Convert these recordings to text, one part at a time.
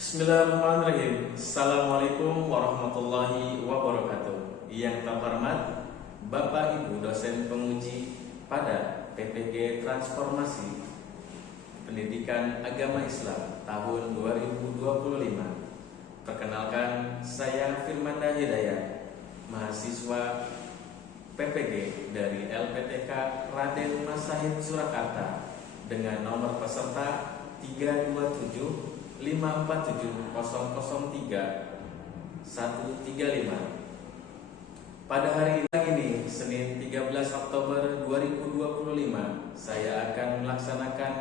Bismillahirrahmanirrahim. Assalamualaikum warahmatullahi wabarakatuh. Yang terhormat Bapak Ibu dosen penguji pada PPG Transformasi Pendidikan Agama Islam tahun 2025. Perkenalkan, saya Firmanda Hidayat, mahasiswa PPG dari LPTK Raden Masahid Surakarta dengan nomor peserta 327547003 Pada hari ini, Senin 13 Oktober 2025, saya akan melaksanakan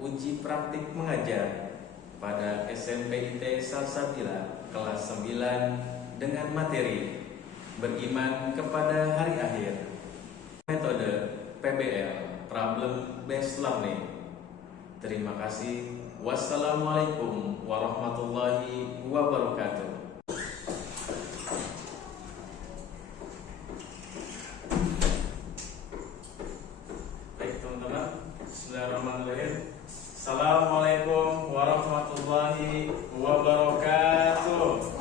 uji praktik mengajar pada SMP IT Salsabila kelas 9 dengan materi beriman kepada hari akhir, metode PBL, Problem Based Learning. Terima kasih. Wassalamualaikum warahmatullahi wabarakatuh. Baik teman-teman, bismillahirrahmanirrahim. Assalamualaikum warahmatullahi wabarakatuh.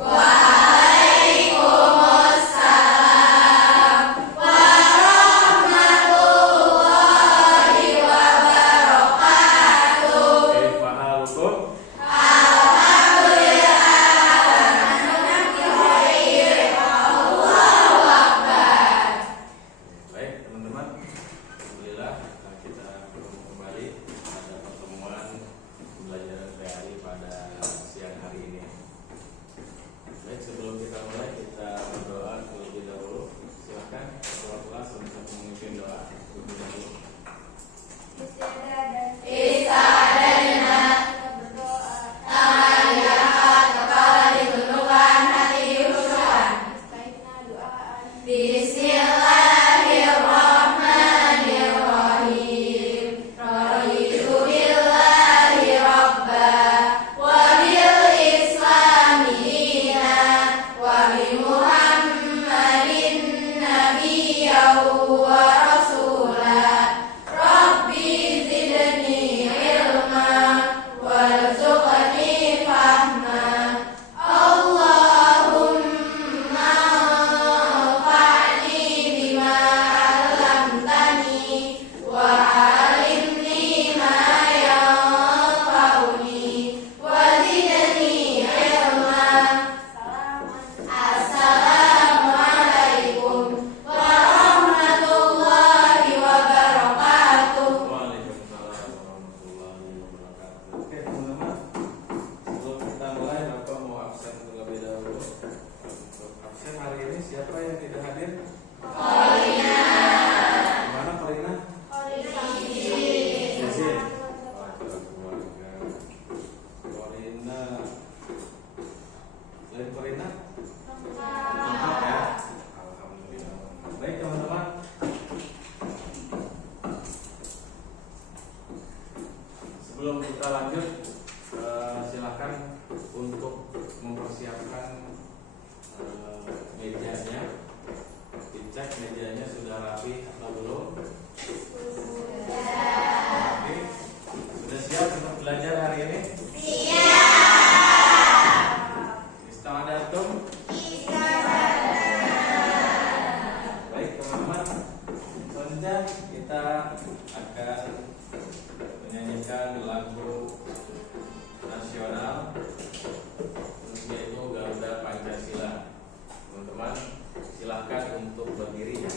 Sebelum kita lanjut, silakan untuk mempersiapkan mejanya. Dicek mejanya sudah rapi atau belum? Rapi. Sudah siap untuk belajar hari ini? Istana datum? Baik teman-teman, selanjutnya kita akan menyanyikan lagu nasional yaitu Garuda Pancasila. Teman-teman, silahkan untuk berdiri ya.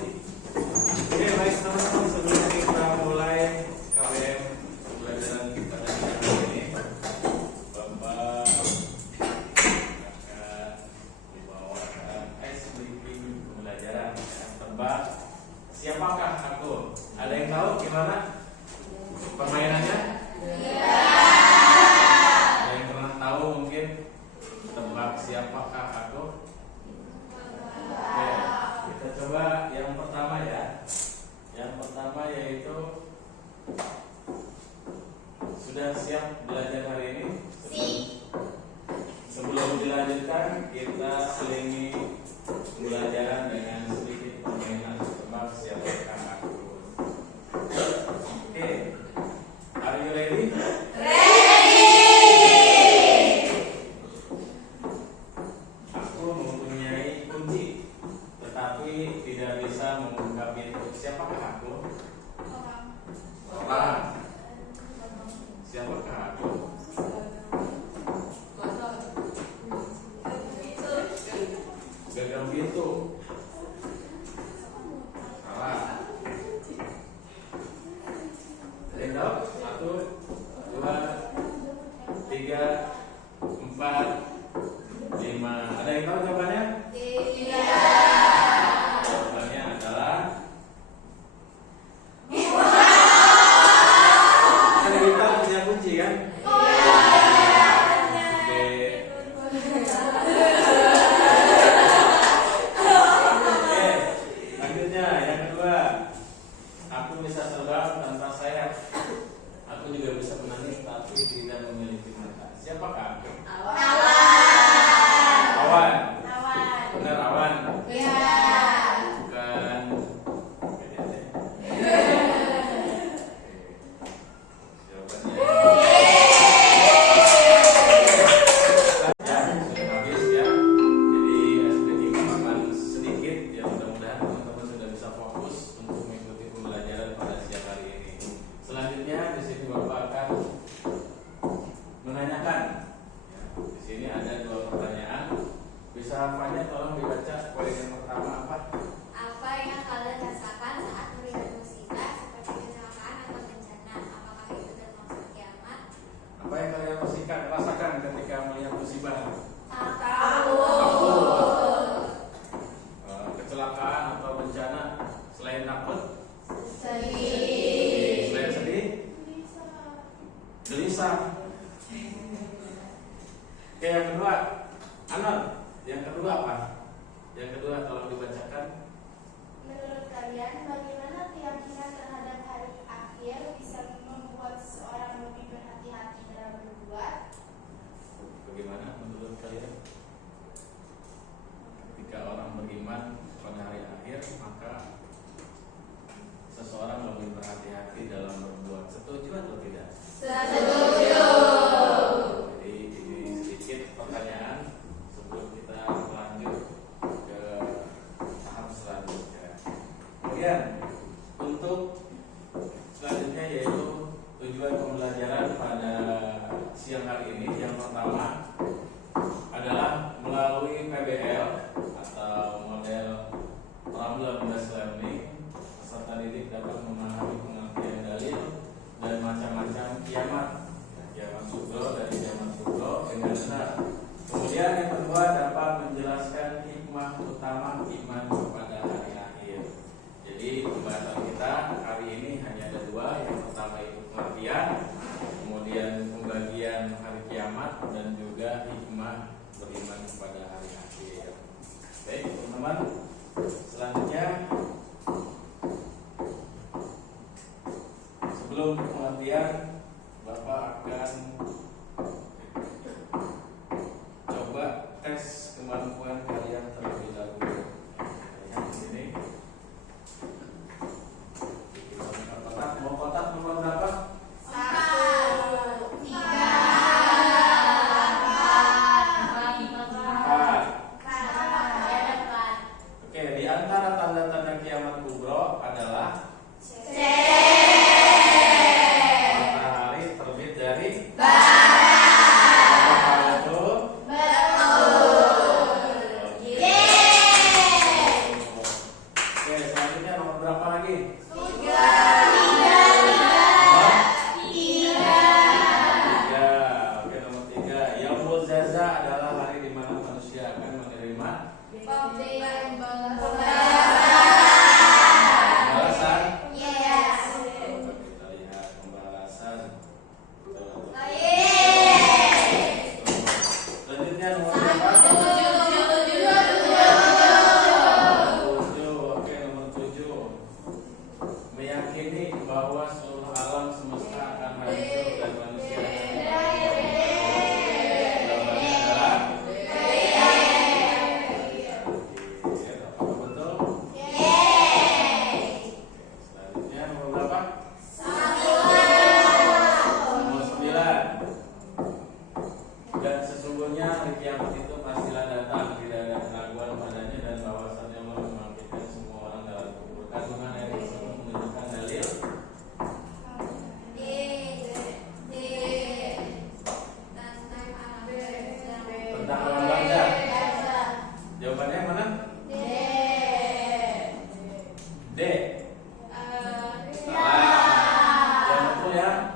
Oke, baik teman-teman, sebelum kita mulai KBM pembelajaran kita hari ini, Bapak akan membawakan ice breaking pembelajaran yang tebak siapakah aku. Ada yang tahu gimana permainannya? Ada yang pernah tahu mungkin tebak siapakah aku? Oke, kita coba yang pertama ya. Yang pertama yaitu, sudah siap belajar hari ini? Sebelum dilanjutkan, kita selingi pembelajaran dengan sedikit permainan tebak siapakah aku. Oke, are you ready? Aku mempunyai kunci, tetapi tidak bisa membuka pintu. Siapakah aku? Orang. Siapakah aku? Gagang pintu. Salah. Ada yang tahu? 1, 2, 3, 4, 5. Ada yang tahu jawabannya? Jawabannya adalah kan kita punya kunci kan? Oke. Oke, lanjutnya yang kedua. Aku bisa terbang tanpa sayap. Aku juga bisa menangis tapi tidak memiliki mata. Siapakah aku? Awan. Benar, awan. Bukan PDT. Jawabannya ya, sudah habis ya. Jadi SPT akan sedikit ya, mudah-mudahan teman-teman sudah bisa fokus untuk mengikuti pembelajaran pada siang hari ini. Selanjutnya di sini Bapak akan menanyakan. Ya, di sini ada 2 pertanyaan. Bisa hafalnya tolong dibaca. Poin yang pertama apa? Apa yang kalian rasakan saat melihat musibah seperti kecelakaan atau bencana? Apakah itu termasuk kiamat? Apa yang kalian rasakan ketika melihat musibah? Takut. Kecelakaan atau bencana, selain takut, Sedih. selain sedih, gelisah. Oke, yang kedua, Anon, yang kedua apa? Yang kedua tolong dibacakan. Menurut kalian, bagaimana keyakinan terhadap hari akhir bisa membuat seseorang lebih berhati-hati dalam berbuat? Bagaimana menurut kalian? Ketika orang beriman pada hari akhir, maka seseorang lebih berhati-hati dalam berbuat. Setuju atau tidak? Setuju. Jadi ini sedikit pertanyaan sebelum kita lanjut ke tahap selanjutnya. Kemudian untuk selanjutnya yaitu tujuan pembelajaran pada siang hari ini. Yang pertama adalah melalui PBL atau model problem-based learning, peserta didik dapat memahami pengertian dalil dan macam-macam kiamat sugro dari kiamat sugro dengan benar. Kemudian yang kedua dapat menjelaskan hikmah utama iman kepada hari akhir. Jadi pembahasan kita hari ini hanya ada 2. Yang pertama itu pengertian, kemudian pembagian hari kiamat, dan juga hikmah beriman kepada hari akhir. Baik teman-teman, selanjutnya sebelum pengertian, Bapak akan coba tes kemampuan kalian terlebih dahulu. Lihat di sini. Mau kotak nomor berapa? 1, 3, 4, 5, 4. Oke, di antara tanda-tanda kiamat kubro adalah matahari terbit dari barat. Betul? Oke, selanjutnya lagi? Tiga. Tiga. Oke, nomor 3. Yaumul Jaza adalah hari di mana manusia akan menerima pembalasan. Coba kita lihat pembalasan. Selanjutnya nomor berapa? 7. Oke, nomor 7. Meyakini bahwa seluruh alam semesta akan hancur dan manusia akan jawabannya adalah apakah betul? Selanjutnya nomor berapa? Nomor 9. Dan sesungguhnya hari kiamat itu pastilah datang, tidak ada keraguan padanya, dan bahwasannya Allah membangkitkan semua orang dalam kubur. Kandungan ayat tersebut menunjukkan dalil tentang alam barzah. Jawabannya mana? D. Salah. Yang betul ya?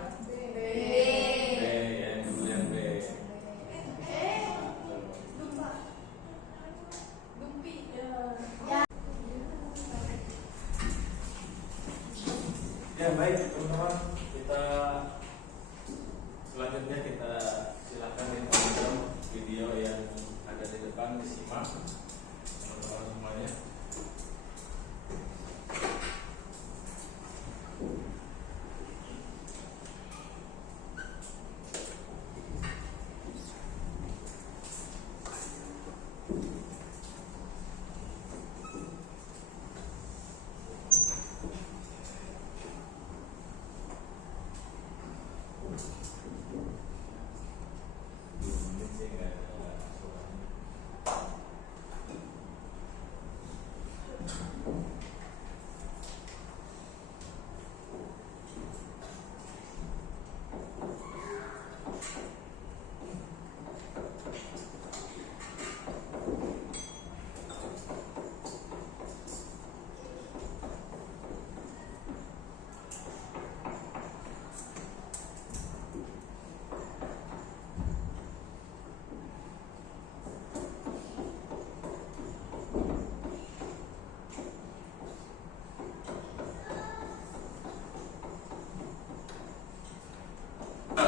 B. Yang betul yang B. Ya baik teman-teman, kita selanjutnya kita silakan ditonton video yang ada di depan, disimak teman-teman semuanya.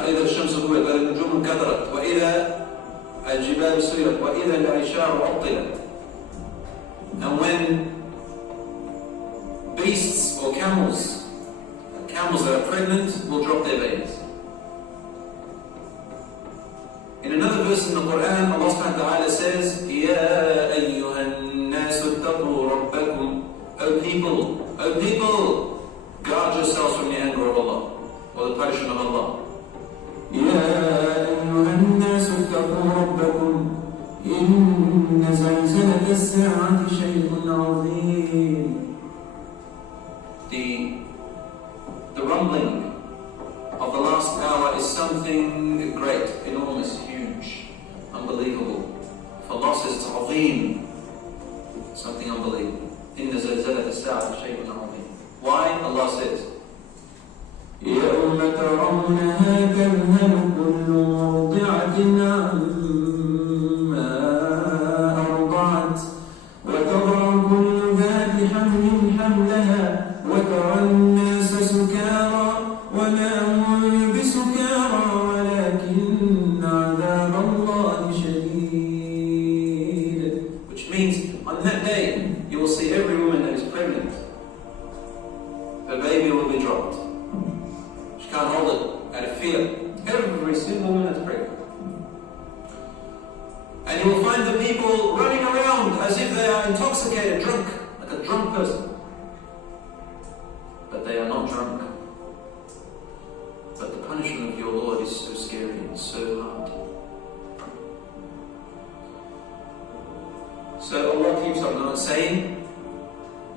إذا الشمس كورت وإذا النجوم انكدرت وإذا الجبال سيرت وإذا العشار عطلت. And when beasts or camels that are pregnant will drop their babies. In another verse in the Quran, Allah subhanahu wa ta'ala says, يَا أَيُّهَا النَّاسُ اتَّقُوا رَبَّكُمْ O people, guard yourselves from the anger of Allah or the punishment of Allah. يا أيها الناس اتقوا ربكم إن زلزلة الساعة شيء عظيم. The rumbling of the last hour is something great, enormous, huge, unbelievable. If Allah says it's عظيم, something unbelievable. إن زلزلة الساعة شيء عظيم. Why? Allah says يوم ترونها تذهل كل مرضعة عما أرضعت وتضع كل ذات حمل حملها وترى الناس سكارى وما هم بسكارى ولكن عذاب الله شديد. Which means on that day you will see every woman that is pregnant, the baby will be dropped. Can't hold it out of fear. Every single woman that's pregnant. And you will find the people running around as if they are intoxicated, drunk, like a drunk person. But they are not drunk. But the punishment of your Lord is so scary and so hard. So Allah keeps on saying,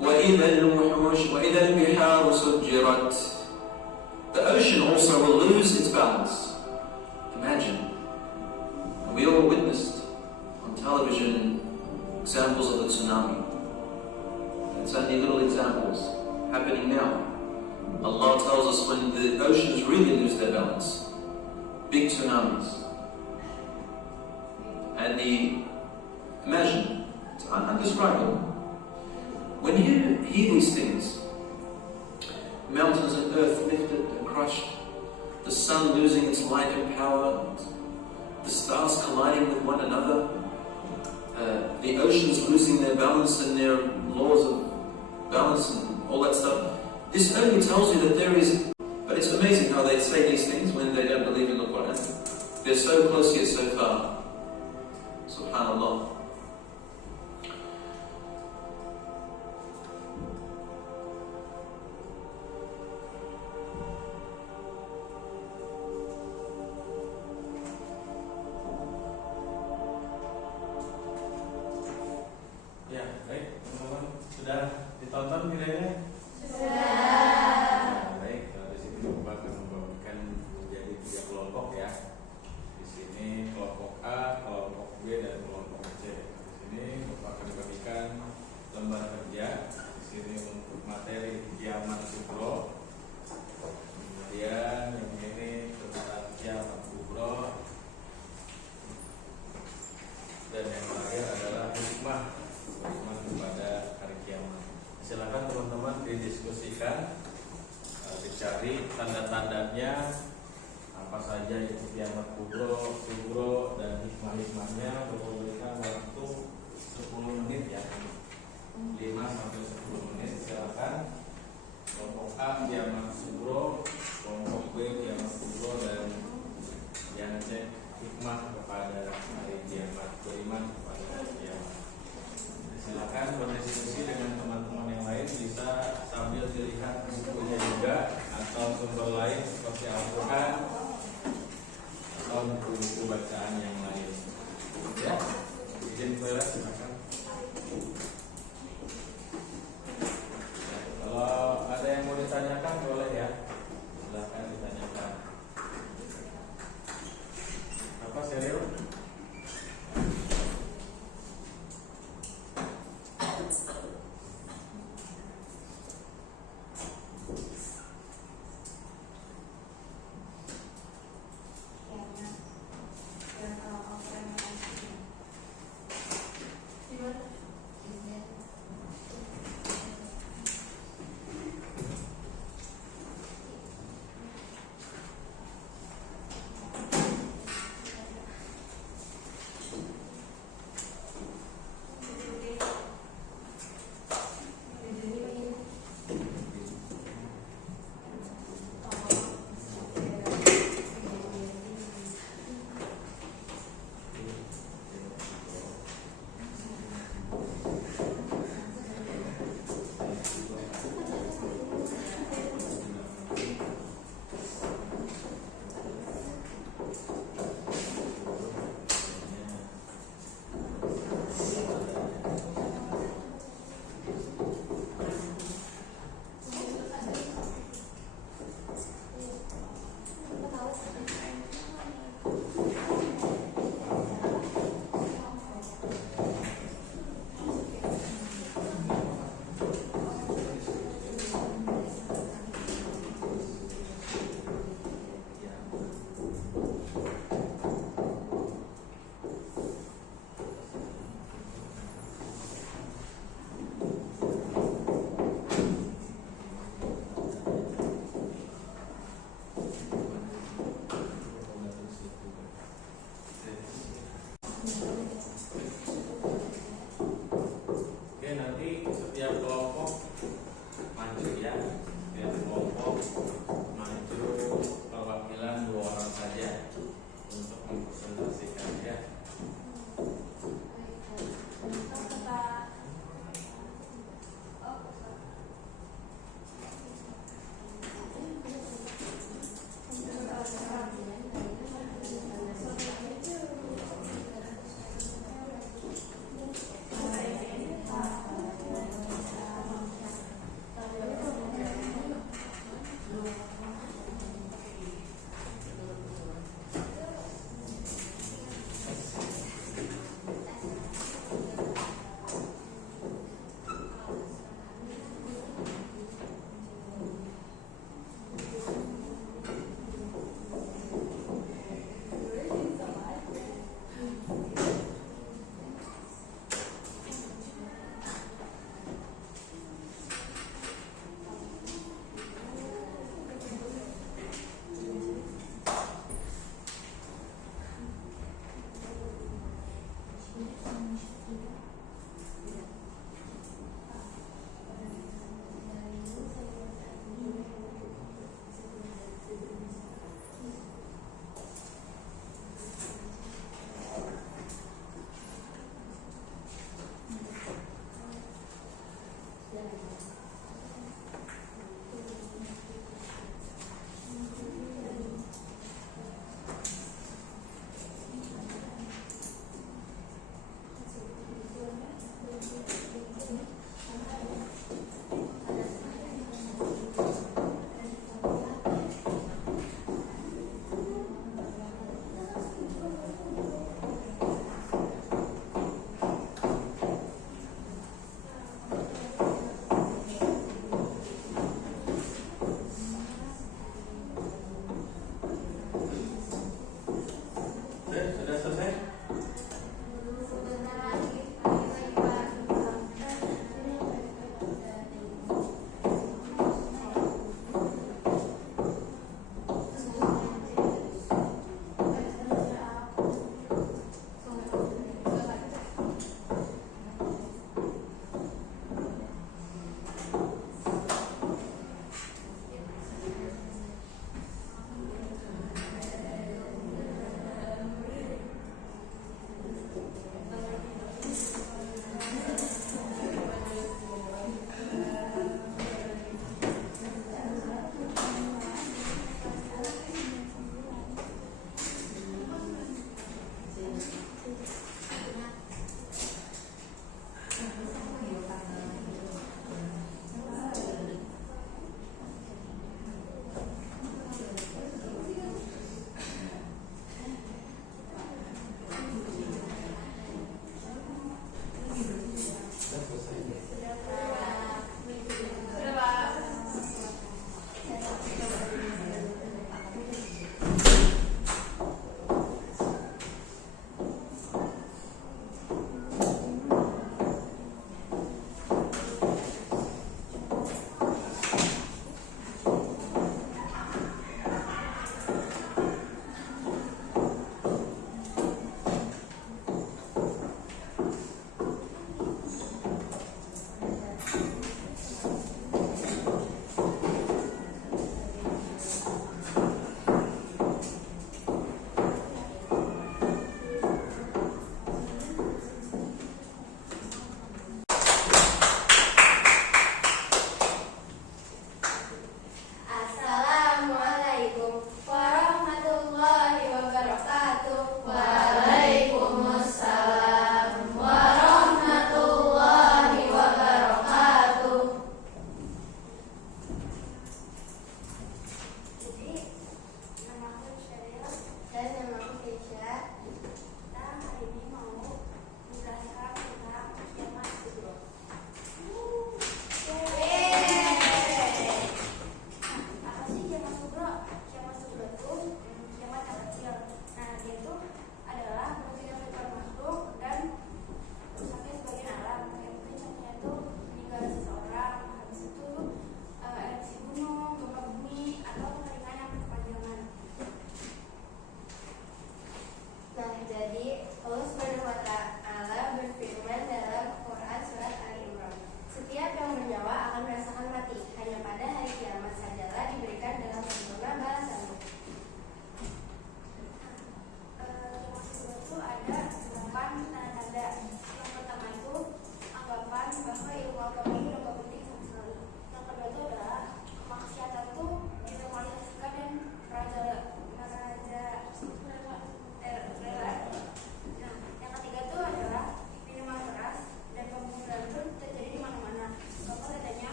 وَإِذَا الْوُحُوشُ وَإِذَا الْبِحَارُ سُجِّرَتْ. The ocean also will lose its balance. Imagine. And we all witnessed on television examples of the tsunami. It's only little examples. happening now. Allah tells us when the oceans really lose their balance, big tsunamis, and imagine, it's undescribable. When you hear these things, mountains and earth lifted and crushed, the sun losing its light and power, the stars colliding with one another, the oceans losing their balance and their laws of balance and all that stuff. This only tells you that there is, but it's amazing how they say these things when they don't believe in the Quran. They're so close yet so far. Subhanallah. Ya, baik teman-teman, sudah ditonton videonya? Baik, di sini Bapak akan membagikan menjadi 3 kelompok ya. Di sini kelompok A, kelompok B, dan kelompok C. Di sini Bapak akan membagikan lembar kerja. Di sini untuk materi kiamat kubro. Kemudian yang ini tentang kiamat kubro. Dan yang terakhir adalah hikmah kepada hari kiamat. Silakan teman-teman didiskusikan, dicari tanda-tandanya apa saja itu kiamat kubro dan hikmah-hikmahnya. Berikan waktu 10 menit ya, 5 sampai 10 menit. Silakan. Kelompok A kiamat kubro, kelompok B kiamat kubro, dan yang C hikmah kepada hari kiamat, beriman kepada hari kiamat. Silakan berdiskusi dengan teman-teman yang lain, bisa sambil dilihat bukunya juga atau sumber lain seperti Al-Quran atau buku-buku bacaan yang lain. Ya, izin toilet silakan. Ya, kalau ada yang mau ditanyakan boleh ya, silakan ditanyakan. Apa serius?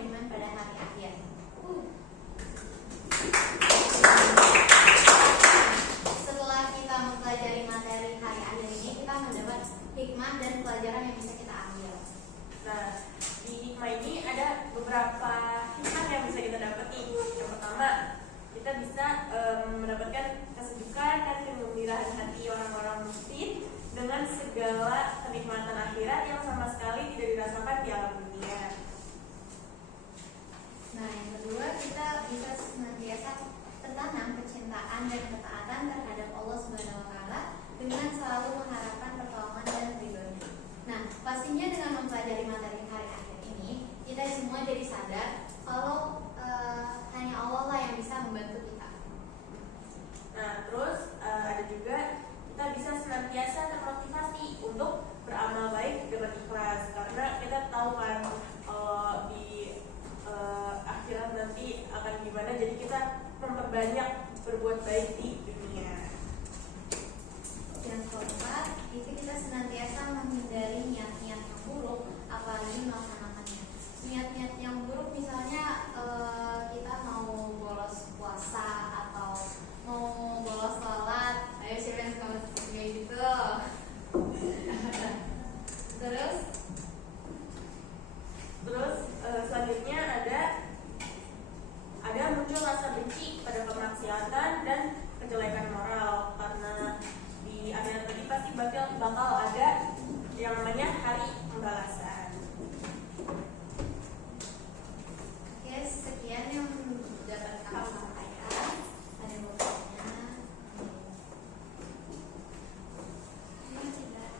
beriman pada hari akhir. Setelah kita mempelajari materi hari akhir ini, kita mendapat hikmah dan pelajaran yang bisa kita ambil. Nah, di hikmah ini ada beberapa hikmah yang bisa kita dapat nih. Yang pertama, kita bisa mendapatkan kesejukan dan kegembiraan hati orang-orang muslim dengan segala kenikmatan akhirat yang sama sekali tidak dirasakan di alam dunia. Nah, yang kedua, kita bisa senantiasa tertanam kecintaan dan ketaatan terhadap Allah Subhanahu wa taala dengan selalu mengharapkan pertolongan dan ridhonya. Nah, pastinya dengan mempelajari materi hari akhir ini, kita semua jadi sadar kalau hanya Allah lah yang bisa membantu kita. Nah, terus ada juga kita bisa senantiasa termotivasi untuk beramal baik dengan ikhlas, karena kita tahu kan di akhirat nanti akan gimana, jadi kita memperbanyak berbuat baik di dunia. Yang keempat, itu kita senantiasa menghindari niat-niat yang buruk, apalagi melaksanakannya. Niat-niat yang buruk misalnya kita mau bolos puasa atau mau bolos sholat. Ayo siapa yang suka kayak gitu? Terus selanjutnya ada muncul rasa benci pada kemaksiatan dan kejelekan moral, karena di akhirat tadi pasti bakal ada yang namanya hari pembalasan. Oke, sekian yang dapat kami sampaikan. Ada yang mau bertanya? Ini tidak.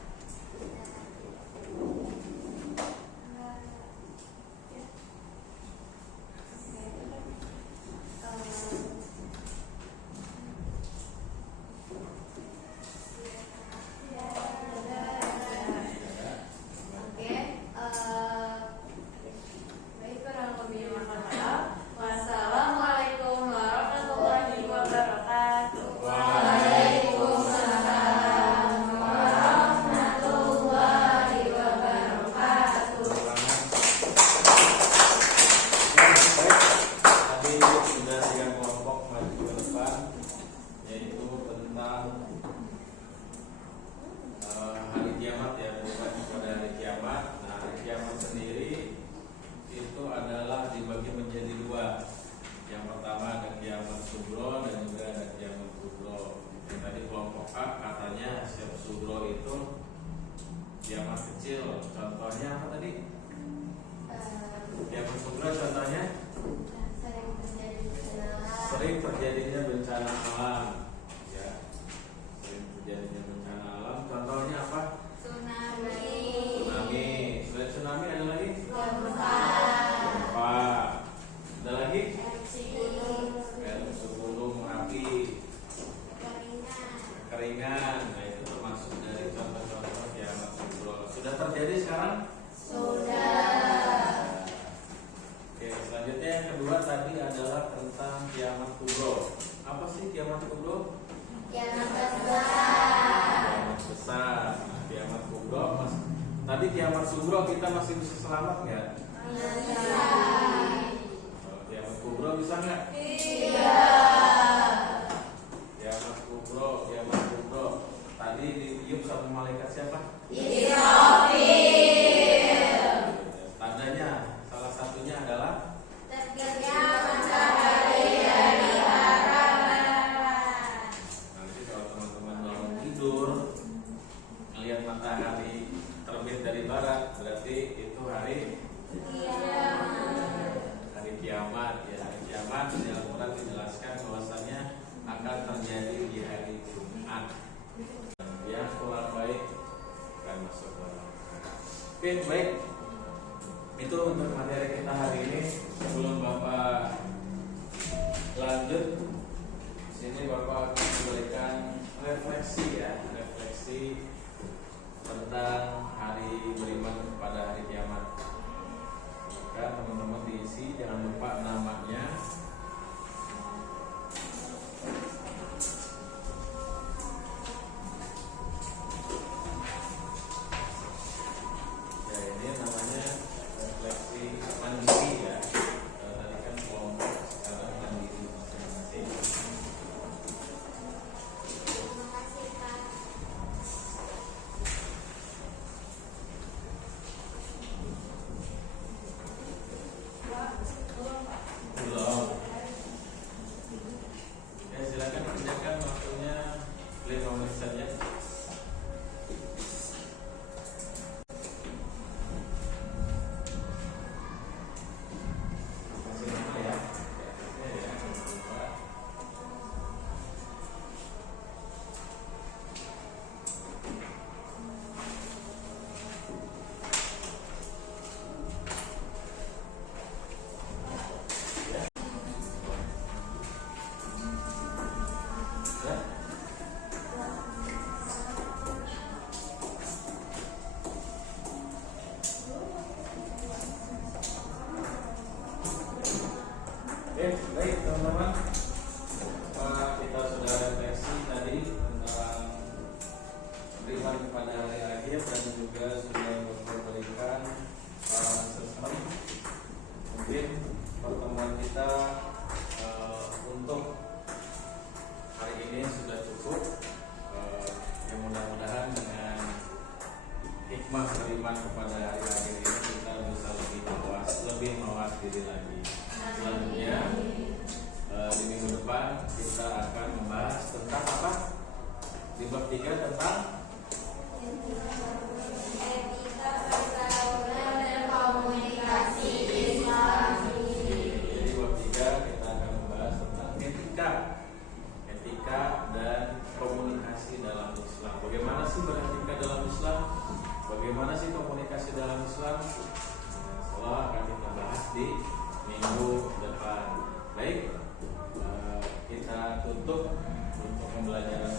Baik, kurang lebih mohon maaf. Wassalamualaikum warahmatullahi wabarakatuh. Waalaikumsalam warahmatullahi wabarakatuh. Tadi sudah 3 kelompok maju ke depan, yaitu tentang hari kiamat ya, bukan pada hari kiamat. Nah, hari kiamat sendiri itu adalah dibagi menjadi 2. Yang pertama ada kiamat sugro dan juga ada kiamat kubro. Yang tadi kelompok A katanya siap sugro itu kiamat kecil. Contohnya apa tadi? Kiamat sugro contohnya sering terjadinya bencana alam, ya. Sering terjadinya bencana alam. Contohnya apa? Tsunami. Selain tsunami ada lagi? Gempa. Ada lagi? Erupsi gunung api, kekeringan. Nah, itu termasuk dari contoh-contoh kiamat kubro. Sudah terjadi sekarang? Sudah. Oke, selanjutnya yang kedua tadi adalah tentang kiamat kubro. Apa sih kiamat kubro? Kiamat besar. Kiamat besar. Nah, kiamat kubro tadi kiamat sugro kita masih bisa selamat nggak? Bisa. Kalau kiamat kubro bisa nggak? Tidak. Kiamat kubro tadi ditiup sama malaikat siapa? Israfil. Tandanya salah satunya adalah Terbitnya matahari dari arah barat. nanti kalau teman-teman bangun tidur melihat matahari terbit dari barat, berarti itu hari kiamat ya. Hari kiamat di Al-Quran dijelaskan bahwasanya akan terjadi di hari Jumat. Yang kurang baik akan masuk neraka. Oke, baik. Itu untuk materi kita hari ini. Sebelum Bapak lanjut, sini Bapak akan memberikan refleksi ya, refleksi tentang hari beriman pada hari kiamat. Maka teman-teman diisi, jangan lupa namanya. Ya, ini namanya refleksi mandiri ya. Baik teman-teman, kita sudah refleksi tadi tentang beriman kepada hari akhir dan juga sudah memberikan assessment. Mungkin pertemuan kita untuk hari ini sudah cukup. Yang mudah-mudahan dengan hikmah beriman kepada hari akhir ini kita bisa lebih mawas diri lagi. Selanjutnya di minggu depan kita akan membahas tentang apa? Di bab 3 tentang Etika pergaulan dan komunikasi Islami. Jadi bab 3 kita akan membahas tentang etika dan komunikasi dalam Islam. Bagaimana sih beretika dalam Islam? Bagaimana sih komunikasi dalam Islam? Insyaallah akan kita bahas di minggu depan. Baik, kita tutup untuk pembelajaran